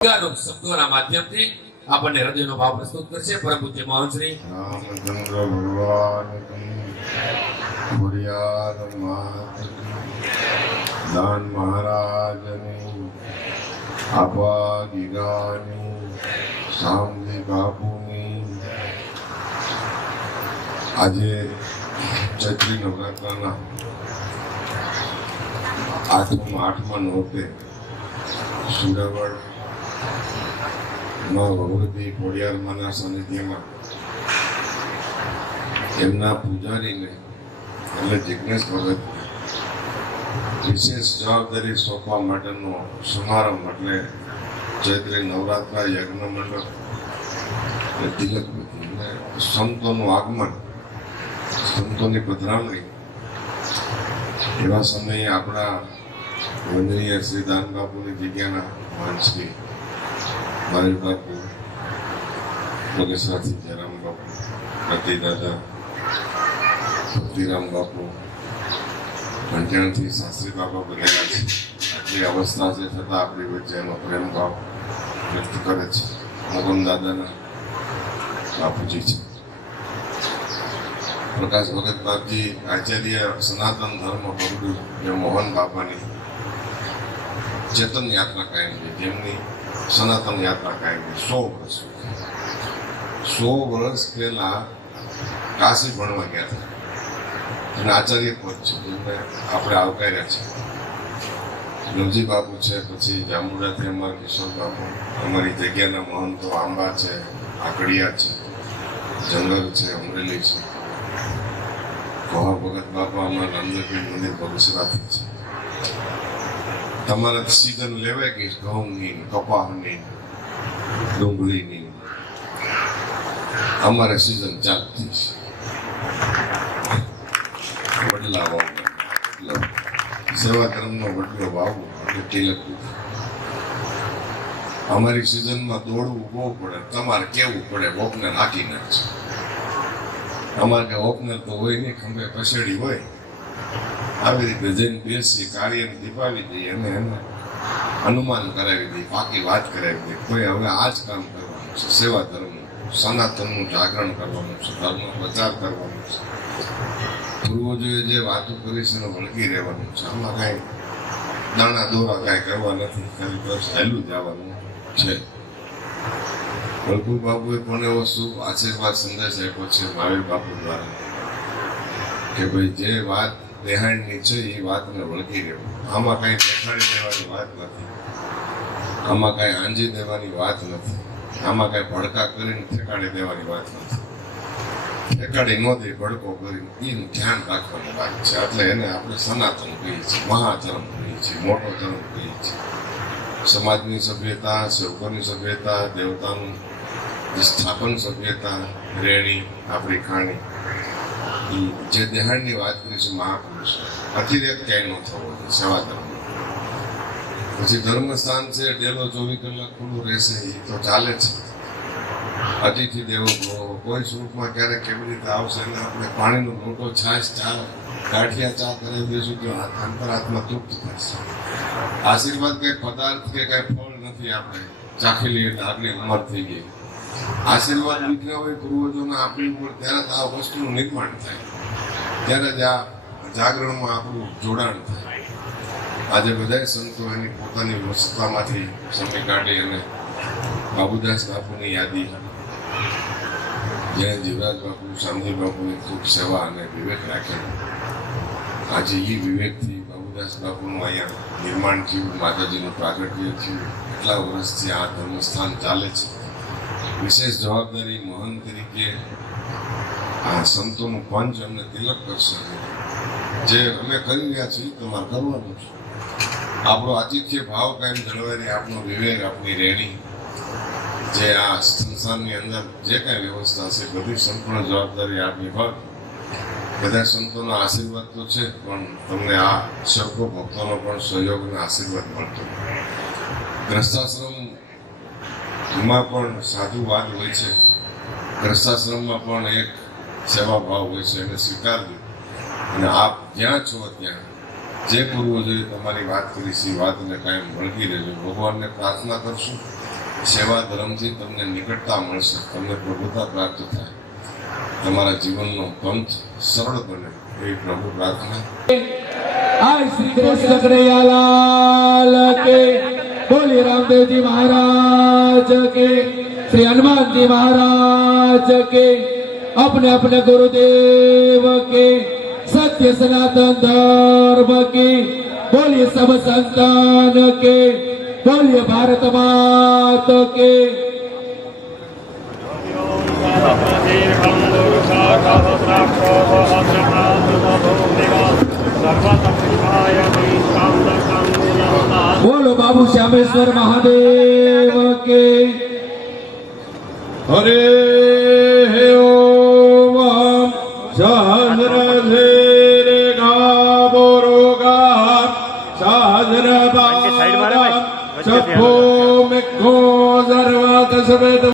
શબ્દોના માધ્યમથી આપણને હૃદયનો ભાવ પ્રસ્તુત કરશે પરમ પૂજ્ય મહાન શ્રી રામચંદ્ર ભગવાન ખોડિયાર માત દાન મહારાજની આપા ગીગાની સામજી બાપુની આજે ચૈત્રી નવરાત્રના આઠમા નોરતે સુરવડ ભગવતી ખોડિયારમાંના સાનિધ્યમાં એમના પૂજારીને એટલે જિજ્ઞેશ ભગત વિશેષ જવાબદારી સોંપવા માટેનો સમારંભ એટલે ચૈત્રી નવરાત્રા યજ્ઞ મંડળ તિલકમતી સંતોનું આગમન, સંતોની પધરામણી એવા સમયે આપણા વંદનીય શ્રી દાન બાપુની જગ્યાના માનશ્રી મારી બાપુ બગસરાથી જયરામ બાપુ, પતિ દાદા ભક્તિરામ બાપુ, કંઠ્યાણથી શાસ્ત્રી બાપા બનેલા છે. આટલી અવસ્થા છે છતાં આપણી વચ્ચે એનો પ્રેમ ભાવ વ્યક્ત કરે છે. મોહન દાદાના બાપુજી છે. પ્રકાશ ભગત બાપજી આચાર્ય સનાતન ધર્મ બગડું એ મોહન બાપાની ચેતન યાત્રા કાયમ છે, જેમની સનાતન યાત્રા કાયમ 100 વર્ષ પહેલા કાશી ભણવા ગયા હતા અને આચાર્ય પદ છે જેમને આપણે આવકાર્યા છે. નવજી બાપુ છે, પછી જાંબુડાથી અમારા કિશોર બાપુ, અમારી જગ્યાના મહંતો આંબા છે, આકડિયા છે, જંગલ છે, અમરેલી છે. કોહા ભગત બાપા અમારા નંદપીર મંદિર બગસરાથી છે. તમારે સીઝન લેવાય ગઈ ઘઉંની, કપાસની, ડુંગળીની, અમારે સીઝન ચાલતી છે. વડલા વાવવા, સેવા ધર્મનો વડલો વાવવો એટલે તિલક. અમારી સિઝનમાં દોડવું બહુ પડે, તમારે કેવું પડે ઓપનર હાકી નાખશે. અમારે કઈ ઓપનર તો હોય નહીં, ખંભે પછેડી હોય. આવી રીતે જઈને બેસી કાર્યને દીપાવી દઈએ અને એને અનુમાન કરાવી દઈએ, પાકી વાત કરાવી દઈએ. કોઈ હવે આ જ કામ કરવાનું છે, સેવા ધર્મનું, સનાતનનું જાગરણ કરવાનું છે, ધર્મનો પ્રચાર કરવાનો છે. પૂર્વજોએ જે વાતો કરી છે એને વળગી રહેવાનું છે. આમાં કાંઈ દાણા દોરા કાંઈ કરવા નથી, ખાલી બસ હેલું જવાનું છે. વળકુ બાપુએ પણ એવો શુભ આશીર્વાદ સંદેશ આપ્યો છે મહાવીર બાપુ દ્વારા કે ભાઈ જે વાત દેહાણની છે એ વાતને વળગી રહેવું. આમાં કાંઈ દેખાડી દેવાની વાત નથી, આમાં કાંઈ આંજી દેવાની વાત નથી, આમાં કાંઈ ભડકા કરીને ઠેકાડી દેવાની વાત નથી. ઠેકાડી ન દે ભડકો કરીને એનું ધ્યાન રાખવાની વાત છે. એટલે એને આપણે સનાતન કહીએ છીએ, મહાધર્મ કહીએ છીએ, મોટો ધર્મ કહીએ છીએ. સમાજની સભ્યતા, સેવકોની સભ્યતા, દેવતાનું સ્થાપન સભ્યતા, રેણી, આપણી ખાણી, જે દેહાણની વાત કરી છે મહાપુરુષ, અતિરેક ક્યાંય ન થવો જોઈએ સેવા ધર્મ. પછી ધર્મસ્થાન છે, ડેલો 24 કલાક ખુલ્લું રહેશે એ તો ચાલે છે. અતિથિ દેવો ભવ, કોઈ સ્વરૂપમાં ક્યારેક કેવી રીતે આવશે એટલે આપણે પાણીનો લોટો, છાશ, ચા, ગાંઠિયા ચા કરાવી દઈશું કે અંતરાત્મા તૃપ્ત થશે. આશીર્વાદ કઈ પદાર્થ કે કઈ ફળ નથી, આપણે ચાખી લઈએ એટલે આપણી ઉંમર થઈ ગઈ. આશીર્વાદ નીકળ્યા હોય પૂર્વજોના આપણી ઉપર, ત્યારે જ આ વસ્તુનું નિર્માણ થાય, ત્યારે જ આ જાગરણમાં આપણું જોડાણ થાય. આજે બધા સંતો એની પોતાની વસ્તુમાંથી સમય કાઢી અને બાબુદાસ બાપુની યાદી, જ્યાં જીવરાજ બાપુ, શામજી બાપુની ખૂબ સેવા અને વિવેક રાખેલો. આજે એ વિવેકથી બાબુદાસ બાપુનું અહીંયા નિર્માણ થયું, માતાજીનું પ્રાગટ્ય થયું. એટલા વર્ષથી આ ધર્મસ્થાન ચાલે છે. વિશેષ જવાબદારી મહંત તરીકે આ સંતોનું પંચ અમને તિલક કરશે. જે અમે કરી રહ્યા છીએ તમારે કરવાનું છે. આપણો આતિથ્ય ભાવ કાયમ જળવાઈ રહે, આપણો વિવેક, આપણી રેણી, જે આ સંસ્થાનની અંદર જે કાંઈ વ્યવસ્થા છે બધી સંપૂર્ણ જવાબદારી આપ નિભાવ. બધા સંતોનો આશીર્વાદ તો છે, પણ તમને આ સેવકો ભક્તોનો પણ સહયોગ અને આશીર્વાદ મળતો. ગ્રસ્તાશ્રમમાં પણ સાધુવાદ હોય છે, ગ્રસ્તાશ્રમમાં પણ એક સેવા ભાવ હોય છે, એને સ્વીકારજો. અને આપ જ્યાં છો ત્યાં જે પૂર્વજોએ તમારી વાત કરી છે, વાતને કાયમ વળગી રહેજો. ભગવાનને પ્રાર્થના કરશું સેવા ધર્મથી તમને નિકટતા મળશે, તમને પ્રભુતા પ્રાપ્ત થાય, તમારા જીવનનો પંથ સરળ બને એવી પ્રભુ પ્રાર્થના. आज श्री कृष्ण कन्हैयालाल के, बोलिए रामदेव जी महाराज के, श्री हनुमान जी महाराज के, अपने अपने गुरुदेव के, सत्य सनातन धर्म के, बोलिए सब संतान के, बोलिए भारत माता के. बोलो बाबू श्यामेश्वर महादेव के. हरे ओम सहस्र शेर गाबोरोगा सहस्र बाबा सभो मिक्खो सर्वत सवेद